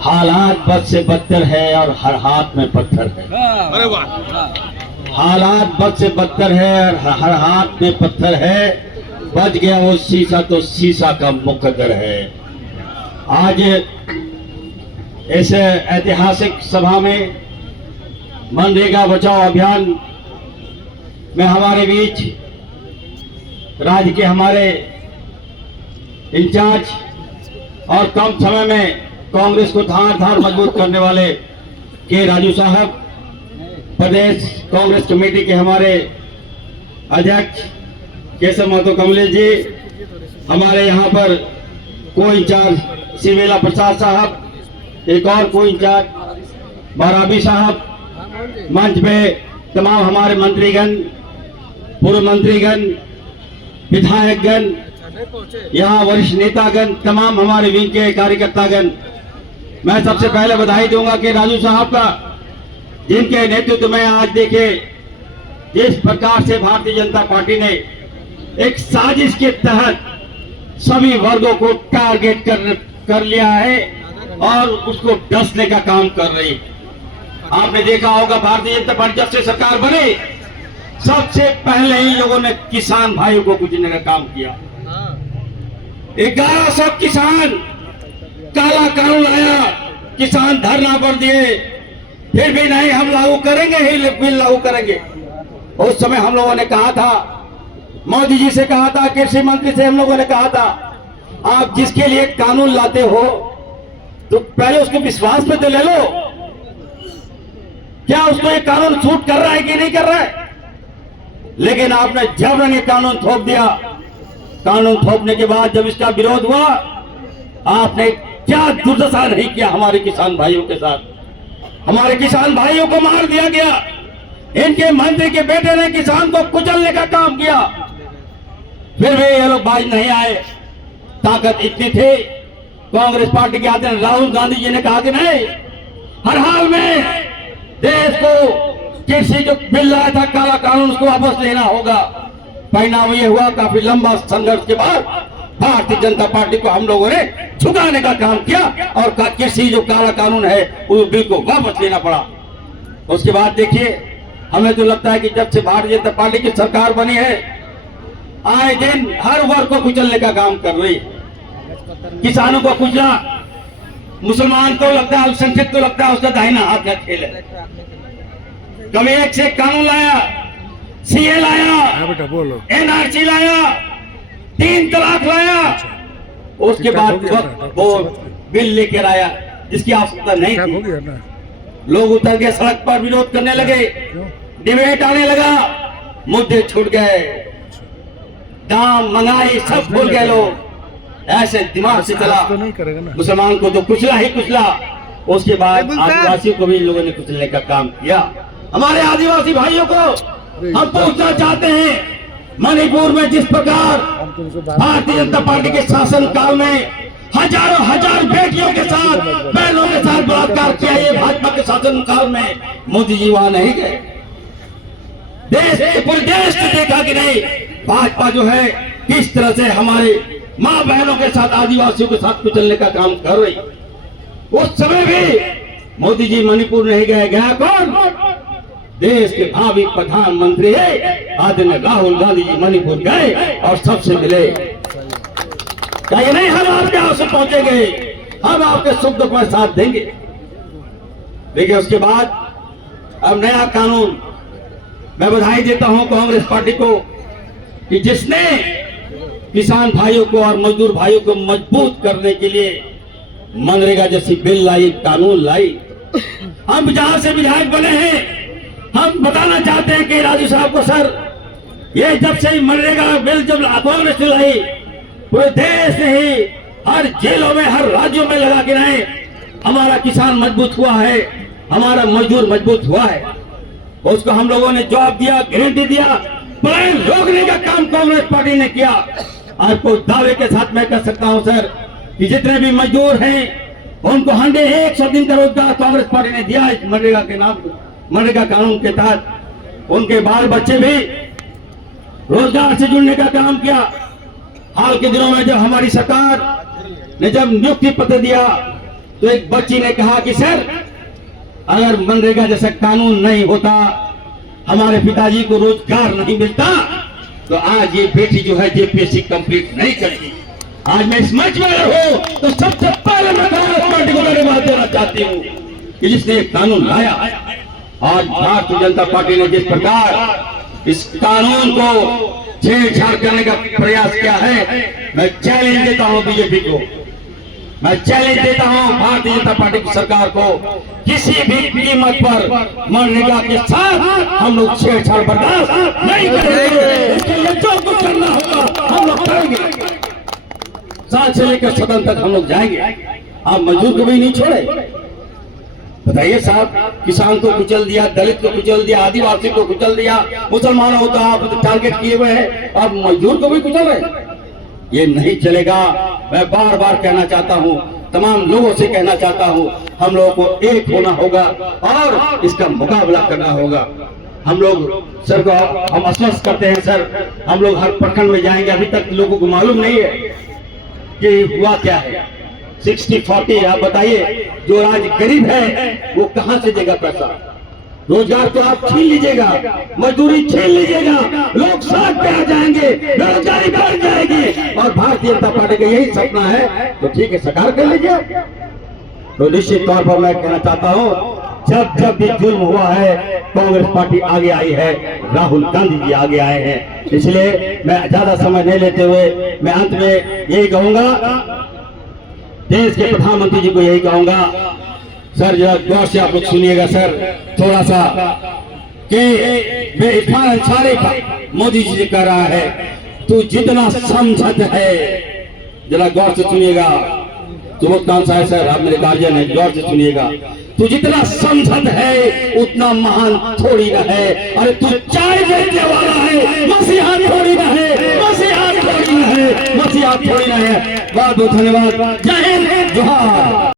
हालात बद से बदतर है और हर हाथ में पत्थर है। अरे वाह। हालात बद से बदतर है और हर हाथ में पत्थर है। बच गया वो शीशा तो शीशा का मुकद्दर है। आज इस ऐतिहासिक सभा में मनरेगा बचाओ अभियान में हमारे बीच राज्य के हमारे इंचार्ज और कम समय में कांग्रेस को धार धार मजबूत करने वाले के राजू साहब, प्रदेश कांग्रेस कमेटी के हमारे अध्यक्ष केशव महतो कमलेश जी, हमारे यहाँ पर को इंचार्ज सिवेला प्रसाद साहब, एक और को इंचार्ज बाराबी साहब, मंच पे तमाम हमारे मंत्रीगण, पूर्व मंत्रीगण, विधायकगण, यहाँ वरिष्ठ नेतागण, तमाम हमारे विंग के कार्यकर्तागण, मैं सबसे पहले बधाई दूंगा कि राजू साहब का, जिनके नेतृत्व में आज देखे जिस प्रकार से भारतीय जनता पार्टी ने एक साजिश के तहत सभी वर्गों को टारगेट कर लिया है और उसको डसने का काम कर रही। आपने देखा होगा भारतीय जनता पार्टी जब से सरकार बने सबसे पहले ही लोगों ने किसान भाइयों को कुचलने का काम किया। 1100 किसान काला कानून लाया, किसान धरना पर दिए, फिर भी नहीं हम लागू करेंगे ही बिल लागू करेंगे। उस समय हम लोगों ने कहा था, मोदी जी से कहा था, कृषि मंत्री से हम लोगों ने कहा था, आप जिसके लिए कानून लाते हो तो पहले उसके विश्वास पे तो ले लो, क्या उसको ये कानून सूट कर रहा है कि नहीं कर रहा है। लेकिन आपने जबरन ये कानून थोप दिया। कानून थोपने के बाद जब इसका विरोध हुआ, आपने क्या दुर्दशा नहीं किया हमारे किसान भाइयों के साथ। हमारे किसान भाइयों को मार दिया गया। इनके मंत्री के बेटे ने किसान को कुचलने का काम किया, फिर भी ये लोग बाज नहीं आए। ताकत इतनी थी, कांग्रेस पार्टी के आते राहुल गांधी जी ने कहा कि नहीं, हर हाल में देश को कृषि जो बिल लाया था काला कानून, उसको वापस लेना होगा। परिणाम ये हुआ, काफी लंबा संघर्ष के बाद भारतीय जनता पार्टी को हम लोगों ने झुकाने का काम किया और कृषि जो काला कानून है उस बिल को वापस लेना पड़ा। उसके बाद देखिए, हमें तो लगता है कि जब से भारतीय जनता पार्टी की सरकार बनी है, आए दिन हर वर्ग को कुचलने का काम कर रही। किसानों को कुचला, मुसलमान को लगता है, अल्पसंख्यक को लगता है उसका दाहिना हाथ का खेल है। कभी एक से कानून लाया, सीए लाया, एनआरसी लाया, 3 तलाक लाया, उसके बाद वो बिल लेकर आया जिसकी आवश्यकता नहीं थी। लोग उतर के सड़क पर विरोध करने लगे, डिबेट आने लगा, मुद्दे छूट गए, दाम महंगाई सब भूल गए लोग। ऐसे दिमाग से चला, मुसलमान को तो कुचला ही कुचला। उसके बाद आदिवासियों को भी लोगों ने कुचलने का काम किया। हमारे आदिवासी भाइयों को हम पूछना चाहते हैं, मणिपुर में जिस प्रकार भारतीय जनता पार्टी के शासन काल में हजारों हजार बेटियों के साथ, बहनों के साथ बलात्कार किया, ये भाजपा के शासन काल में मोदी जी वहां नहीं गए। देश पूरे देश ने देखा कि नहीं, भाजपा जो है किस तरह से हमारे माँ बहनों के साथ, आदिवासियों के साथ कुचलने का काम कर रही। उस समय भी मोदी जी मणिपुर नहीं गए। गया कौन? देश के भावी प्रधानमंत्री आदरणीय राहुल गांधी जी मणिपुर गए और सबसे मिले। कहीं नहीं, हम आपके यहाँ से पहुंचेंगे, हम आपके सुख दुख में साथ देंगे। देखिए, उसके बाद अब नया कानून, मैं बधाई देता हूं कांग्रेस पार्टी को कि जिसने किसान भाइयों को और मजदूर भाइयों को मजबूत करने के लिए मनरेगा जैसी बिल लाई, कानून लाई। हम जहां से विधायक बने हैं, हम बताना चाहते हैं कि राजू साहब को, सर, ये जब से मनरेगा बिल जब कांग्रेस ने लाई, पूरे देश में ही हर जेलों में, हर राज्यों में लगा के रहे, हमारा किसान मजबूत हुआ है, हमारा मजदूर मजबूत हुआ है। उसको हम लोगों ने जवाब दिया, गारंटी दिया, पलायन रोकने का काम कांग्रेस पार्टी ने किया। आपको दावे के साथ मैं कह सकता हूं सर कि जितने भी मजदूर हैं उनको 100 दिन का रोजगार कांग्रेस पार्टी ने दिया इस मनरेगा के नाम, मनरेगा कानून के तहत। उनके बाल बच्चे भी रोजगार से जुड़ने का काम किया। हाल के दिनों में जब हमारी सरकार ने जब नियुक्ति पत्र दिया तो एक बच्ची ने कहा कि सर, अगर मनरेगा जैसा कानून नहीं होता, हमारे पिताजी को रोजगार नहीं मिलता, तो आज ये बेटी जो है जेपीएससी कंप्लीट नहीं करेगी। आज मैं इस मंच में हूं तो सबसे पहले मैं कांग्रेस पार्टी को धन्यवाद देना चाहती हूं कि जिसने ये कानून लाया। आज भारतीय जनता पार्टी ने जिस प्रकार इस कानून को छेड़छाड़ करने का प्रयास किया है, मैं चैलेंज देता हूं बीजेपी को, मैं चैलेंज देता हूं भारतीय जनता पार्टी की सरकार को, किसी भी कीमत पर मनरेगा के साथ हम लोग छेड़छाड़ बर्दाश्त नहीं करेंगे। इसके लिए जो कुछ करना होगा हम लोग करेंगे, साथ से लेकर सदन तक हम लोग जाएंगे। आप मजदूर को भी नहीं छोड़े। बताइए साहब, किसान को कुचल दिया, दलित को कुचल दिया, आदिवासी को कुचल दिया, मुसलमानों को तो आप टारगेट किए हुए हैं, आप मजदूर को भी कुचल रहे। ये नहीं चलेगा। मैं बार बार कहना चाहता हूँ, तमाम लोगों से कहना चाहता हूँ, हम लोगों को एक होना होगा और इसका मुकाबला करना होगा। हम लोग सर को हम आश्वस्त करते हैं, सर हम लोग हर प्रखंड में जाएंगे। अभी तक लोगों को मालूम नहीं है कि हुआ क्या है। 60-40 आप बताइए, जो आज गरीब है वो कहां से देगा पैसा? रोजगार तो आप छीन लीजिएगा, मजदूरी छीन लीजिएगा, लोग सड़क पे आ जाएंगे, बेरोजगारी बढ़ जाएगी। और भारतीय जनता पार्टी का यही सपना है, तो ठीक है साकार कर लीजिए। तो निश्चित तौर पर मैं कहना चाहता हूँ, जब जब भी जुल्म हुआ है कांग्रेस पार्टी आगे आई है, राहुल गांधी जी आगे आए हैं। इसलिए मैं ज्यादा समय नहीं लेते हुए मैं अंत में यही कहूंगा, देश के प्रधानमंत्री जी को यही कहूंगा, सर जरा गौर से आप लोग सुनिएगा सर, थोड़ा सा कि इरफान अंसारी का मोदी जी कह रहा है, तू जितना समझत है, जरा गौर से सुनिएगा। सुबोध खान साहब सर, आप मेरे गार्जियन हैं, गौर से सुनिएगा। तू जितना समझत है उतना महान थोड़ी ना है। अरे तू चाय बेचने वाला है, मसीहा थोड़ी ना है, मसीहा थोड़ी ना है, मसीहा थोड़ी ना है। बहुत बहुत धन्यवाद। जय हिंद, जोहार।